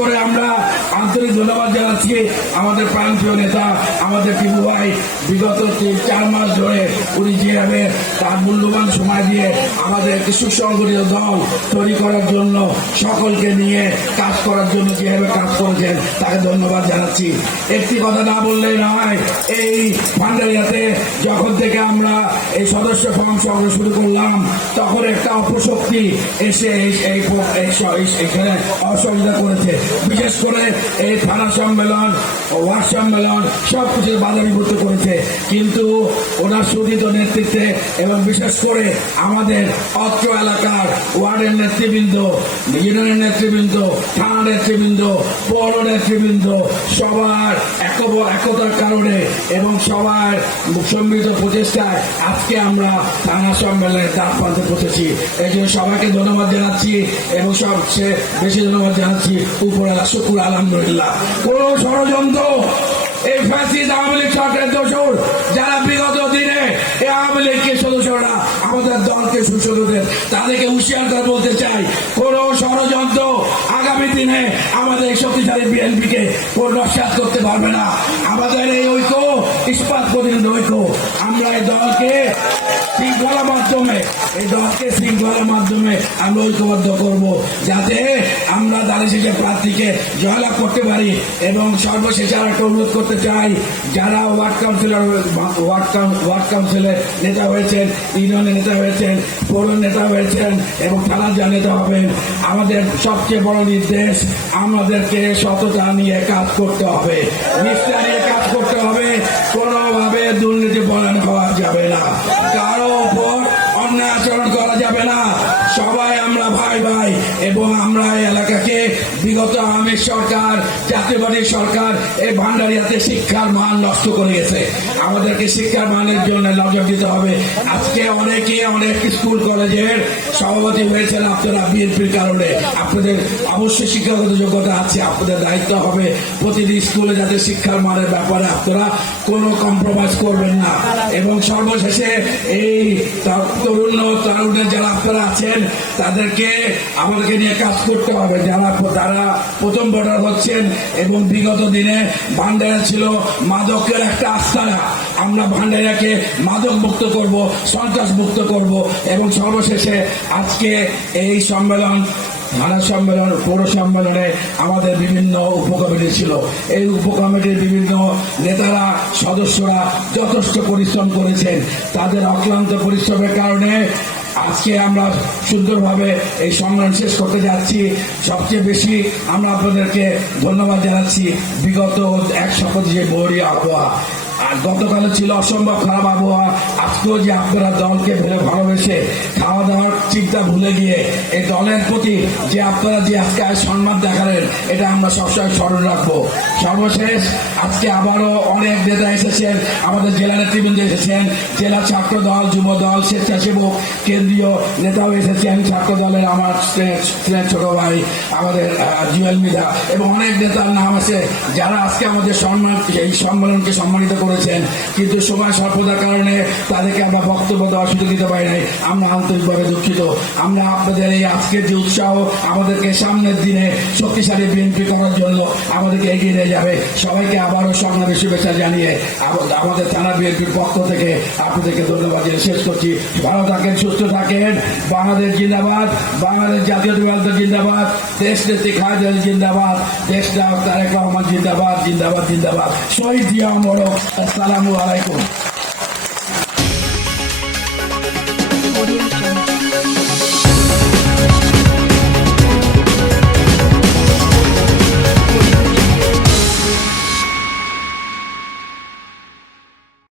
করে আমরা আন্তরিক ধন্যবাদ জানাচ্ছি আমাদের প্রান্তীয় নেতা, আমাদের টিপু ভাই। বিগত চার মাস ধরে উনি যেভাবে তার মূল্যবান সময় দিয়ে আমাদের একটি সুসংগঠিত দল তৈরি করার জন্য সকলকে নিয়ে কাজ করার জন্য যেভাবে কাজ করেছেন, তাকে ধন্যবাদ জানাচ্ছি। একটি কথা না বললেই নয়, এই ভান্ডারিয়াতে যখন থেকে আমরা এই সদস্য ফর্ম সংগ্রহ শুরু করলাম, তখন একটা অপশক্তি এসে এই- এখানে অসুবিধা করেছে। বিশেষ করে এই থানা সম্মেলন ওয়ার্ড সম্মেলন সব কিছু বাধাবিভূত করেছে। কিন্তু ওনার সুদীত নেতৃত্বে এবং বিশেষ করে আমাদের অত্র এলাকার ওয়ার্ডের নেতৃবৃন্দ, ইউনিয়নের নেতৃবৃন্দ থানা নেতৃবৃন্দ, পৌর নেতৃবৃন্দ, সবার একতার কারণে এবং সবার সম্মিলিত প্রচেষ্টায় আজকে আমরা থানা সম্মেলনের তার প্রান্তে পৌঁছেছি। এই জন্য সবাইকে ধন্যবাদ জানাচ্ছি এবং সবচেয়ে বেশি ধন্যবাদ জানাচ্ছি উপরে শুকুর আলহামদুলিল্লাহ কোন ষড়যন্ত্র এই ফ্যাসিদ আওয়ামী লীগ সরকারের দোষর যারা বিগত দিনে এই আওয়ামী লীগকে সদস্যরা আমাদের দলকে সুসদের তাদেরকে হুঁশিয়ার বলতে চাই, কোন ষড়যন্ত্র আগামী দিনে আমাদের শক্তিশালী বিএনপিকে নস্বাত করতে পারবে না। আমাদের এই ঐক্য ইস্পাত ঐক্য আমরা এই দলকে শৃঙ্খলার মাধ্যমে, এই দলকে শৃঙ্খলার মাধ্যমে আমরা ঐক্যবদ্ধ করব, যাতে আমরা দাঁড়িয়ে শেষে প্রার্থীকে জয়লাভ করতে পারি এবং সর্বশেষে আর একটা অনুরোধ করতে চাই, যারা ward councillor, ward councillor- ward কাউন্সিলের নেতা হয়েছেন, ইউনিয়নের নেতা হয়েছেন, পৌর নেতা হয়েছেন এবং থানার যা নেতা হবেন আমাদের সবচেয়ে বড় নির্দেশ আমাদেরকে সততা নিয়ে কাজ করতে হবে। নিষ্ঠা কাজ করতে হবে, কোনোভাবে দুর্নীতি পলায়ন হওয়া যাবে না। কারও ওপর অন্যায় আচরণ করা যাবে না। সবাই আমরা ভাই ভাই এবং আমরা এলাকাকে বিগত আওয়ামী সরকার, জাতীয়বাদী সরকার এই ভান্ডারিয়াতে শিক্ষার মান নষ্ট করে গেছে আমাদেরকে শিক্ষার মানের জন্য নজর দিতে হবে। আজকে অনেকে অনেক স্কুল, কলেজের সভাপতি হয়েছেন আপনারা বিএনপির কারণে। আপনাদের অবশ্যই শিক্ষাগত যোগ্যতা আছে, আপনাদের দায়িত্ব হবে। প্রতিটি স্কুলে যাতে শিক্ষার মানের ব্যাপারে আপনারা কোনো কম্প্রোমাইজ করবেন না। এবং সর্বশেষে এই তরুণ তরুণের যারা আপনারা আছেন, তাদেরকে আমাদেরকে নিয়ে কাজ করতে হবে। যারা তারা প্রথম ভোটার হচ্ছেন এবং বিগত দিনে ভান্ডারা ছিল মাদকের একটা আস্থানা আমরা ভান্ডারাকে মাদক মুক্ত করব সন্ত্রাস মুক্ত করব এবং সর্বশেষে আজকে এই সম্মেলন থানা সম্মেলন, পৌর সম্মেলনে আমাদের বিভিন্ন উপকমিটি ছিল। এই উপকমিটির বিভিন্ন নেতারা, সদস্যরা যথেষ্ট পরিশ্রম করেছেন। তাদের অক্লান্ত পরিশ্রমের কারণে আজকে আমরা সুন্দরভাবে এই সম্মেলন শেষ করতে যাচ্ছি। সবচেয়ে বেশি আমরা আপনাদেরকে ধন্যবাদ জানাচ্ছি। বিগত এক শপথ যে বড়ি আবহাওয়া আর গতকালে ছিল অসম্ভব খারাপ আবহাওয়া। আজকেও যে আপনারা দলকে ভেবে ভালোবেসে খাওয়া দাওয়ার চিন্তা ভুলে গিয়ে এই দলের প্রতি যে আপনারা যে আজকে আজ সম্মান দেখালেন, এটা আমরা সবসময় স্মরণ রাখব। সর্বশেষ, আজকে আবারও অনেক নেতা এসেছেন, আমাদের জেলা নেতৃবৃন্দ এসেছেন, জেলা ছাত্র দল, যুব দল, স্বেচ্ছাসেবক, কেন্দ্রীয় নেতাও এসেছেন, ছাত্র দলের আমার ছোট ভাই, আমাদের জুয়েল মিদা এবং অনেক নেতার নাম আছে, যারা আজকে আমাদের সম্মান এই সম্মেলনকে সম্মানিত করেছেন। কিন্তু সময় স্বল্পতার কারণে তাদেরকে আমরা বক্তব্য দেওয়ার সুযোগ দিতে পারি নাই। আমরা আন্তরিকভাবে দুঃখিত। আমরা আপনাদের এই আজকের যে উৎসাহ আমাদেরকে সামনের দিনে শক্তিশালী বিএনপি করার জন্য আমাদেরকে এগিয়ে নিয়ে যাবে। সবাইকে আবারও সংগ্রামী শুভেচ্ছা জানিয়ে আমাদের থানা বিএনপির পক্ষ থেকে আপনাদেরকে ধন্যবাদ জানিয়ে শেষ করছি। ভালো থাকেন, সুস্থ থাকেন। বাংলাদেশ জিন্দাবাদ, বাংলাদেশ জাতীয়তাবাদ জিন্দাবাদ, দেশ নেত্রী খালেদা জিন্দাবাদ, দেশ তারেক রহমান জিন্দাবাদ জিন্দাবাদ জিন্দাবাদ। শহীদ জিয়া মরক আসসালামু আলাইকুম।